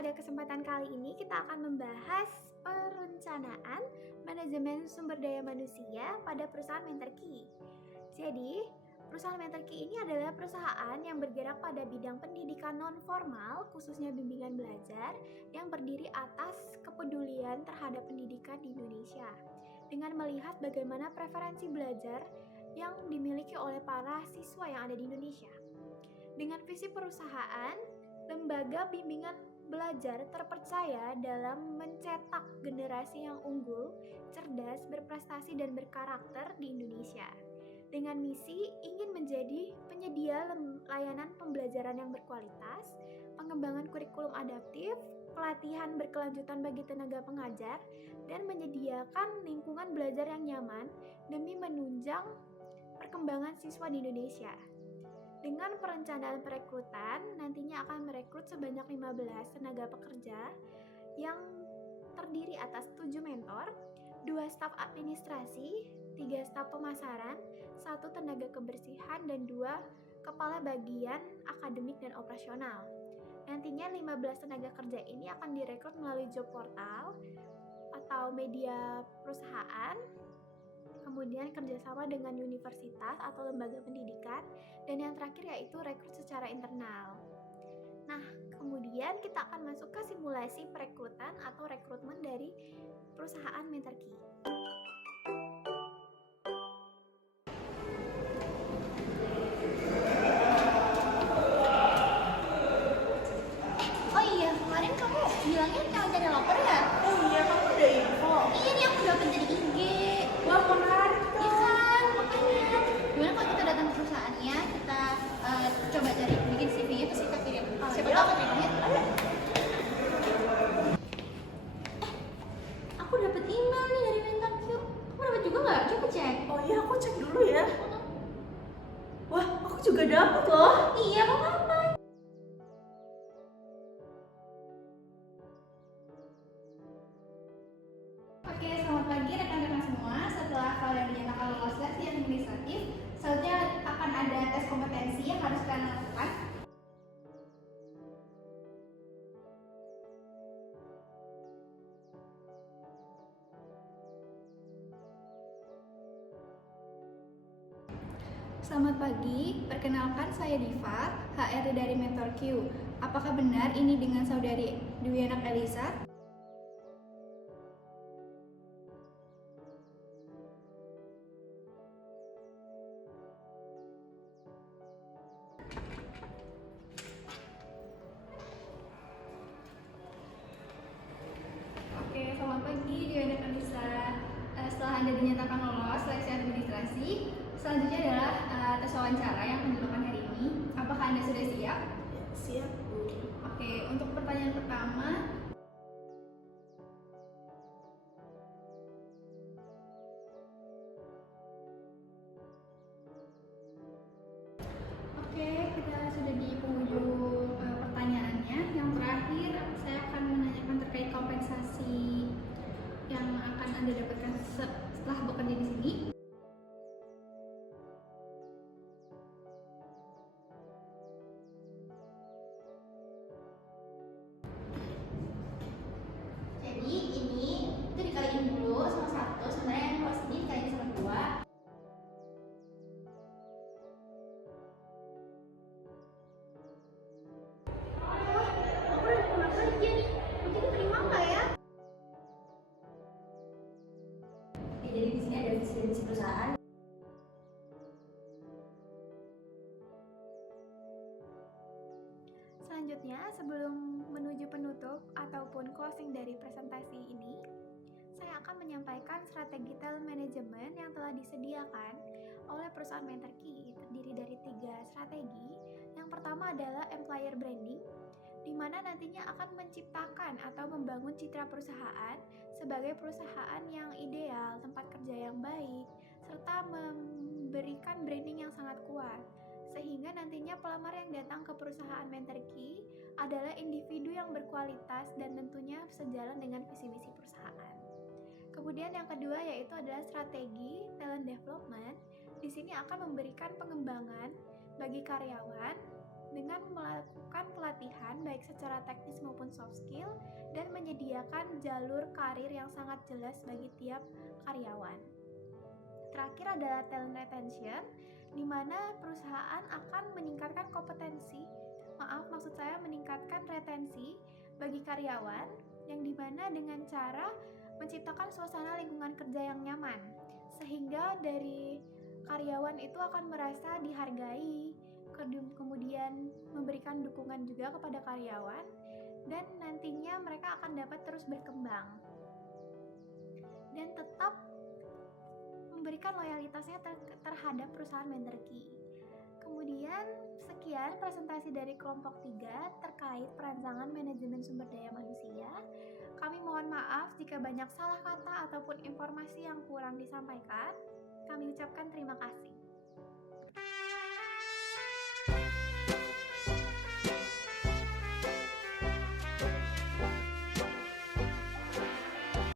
pada kesempatan kali ini kita akan membahas perencanaan manajemen sumber daya manusia pada perusahaan Menterkey. Jadi, perusahaan Menterkey ini adalah perusahaan yang bergerak pada bidang pendidikan non-formal, khususnya bimbingan belajar, yang berdiri atas kepedulian terhadap pendidikan di Indonesia. Dengan melihat bagaimana preferensi belajar yang dimiliki oleh para siswa yang ada di Indonesia. Dengan visi perusahaan, lembaga bimbingan belajar terpercaya dalam mencetak generasi yang unggul, cerdas, berprestasi, dan berkarakter di Indonesia. Dengan misi ingin menjadi penyedia layanan pembelajaran yang berkualitas, pengembangan kurikulum adaptif, pelatihan berkelanjutan bagi tenaga pengajar, dan menyediakan lingkungan belajar yang nyaman demi menunjang perkembangan siswa di Indonesia. Dengan perencanaan perekrutan, nantinya akan merekrut sebanyak 15 tenaga pekerja yang terdiri atas 7 mentor, 2 staf administrasi, 3 staf pemasaran, 1 tenaga kebersihan, dan 2 kepala bagian akademik dan operasional. Nantinya 15 tenaga kerja ini akan direkrut melalui job portal atau media perusahaan, kemudian kerjasama dengan universitas atau lembaga pendidikan, dan yang terakhir yaitu rekrut secara internal. Nah, kemudian kita akan masuk ke simulasi perekrutan atau rekrutmen dari perusahaan Menterkey. Oh iya, kemarin kamu bilangnya mau cari loker ya? Oh iya, kamu udah info. Iya nih, aku dapat dari IG. Wah, menarik tuh. Iya kan, makanya. Gimana kalau kita datang ke perusahaannya, kita coba cari bikin CV-nya terus kita kirim. Siapa tahu keterimanya. Aku dapat email nih dari Menterkey. Kamu dapat juga nggak? Coba cek. Oh iya, aku cek dulu ya. Wah, aku juga dapet loh. Iya, kamu apa? Oke, selamat pagi rekan-rekan semua. Setelah kalian dinyatakan lolos seleksi administratif, selanjutnya akan ada tes kompetensi yang harus kalian lakukan. Selamat pagi, perkenalkan saya Diva, HRD dari Menterkey. Apakah benar ini dengan saudari Dwianak Elisa? Oke, selamat pagi Dwianak Elisa. Setelah Anda dinyatakan lolos seleksi administrasi, selanjutnya adalah tes wawancara yang akan dilakukan hari ini. Apakah Anda sudah siap? Ya, siap, Bu. Oke, untuk pertanyaan pertama, oke, kita sudah di penghujung pertanyaannya. Yang terakhir, saya akan menanyakan terkait kompensasi yang akan Anda dapatkan setelah bekerja di sini. Jadi ini itu dikaliin dulu sama 1, sebenarnya yang kelas ini dikaliin sama 2. Aku udah pulang kerja nih, mungkin terima nggak ya? Jadi di sini ada visi misi perusahaan. Selanjutnya, sebelum menuju penutup ataupun closing dari presentasi ini, saya akan menyampaikan strategi talent management yang telah disediakan oleh perusahaan Menterkey. Terdiri dari 3 strategi. Yang pertama adalah employer branding, di mana nantinya akan menciptakan atau membangun citra perusahaan sebagai perusahaan yang ideal, tempat kerja yang baik, serta memberikan branding yang sangat kuat. Sehingga nantinya pelamar yang datang ke perusahaan Menterkey adalah individu yang berkualitas dan tentunya sejalan dengan visi misi perusahaan. Kemudian yang kedua yaitu adalah strategi talent development. Di sini akan memberikan pengembangan bagi karyawan dengan melakukan pelatihan baik secara teknis maupun soft skill dan menyediakan jalur karir yang sangat jelas bagi tiap karyawan. Terakhir adalah talent retention, di mana perusahaan akan meningkatkan meningkatkan retensi bagi karyawan, yang dimana dengan cara menciptakan suasana lingkungan kerja yang nyaman, sehingga dari karyawan itu akan merasa dihargai, kemudian memberikan dukungan juga kepada karyawan, dan nantinya mereka akan dapat terus berkembang dan tetap memberikan loyalitasnya terhadap perusahaan Menterkey. Kemudian sekian presentasi dari kelompok 3 terkait perancangan manajemen sumber daya manusia. Kami mohon maaf jika banyak salah kata ataupun informasi yang kurang disampaikan. Kami ucapkan terima kasih.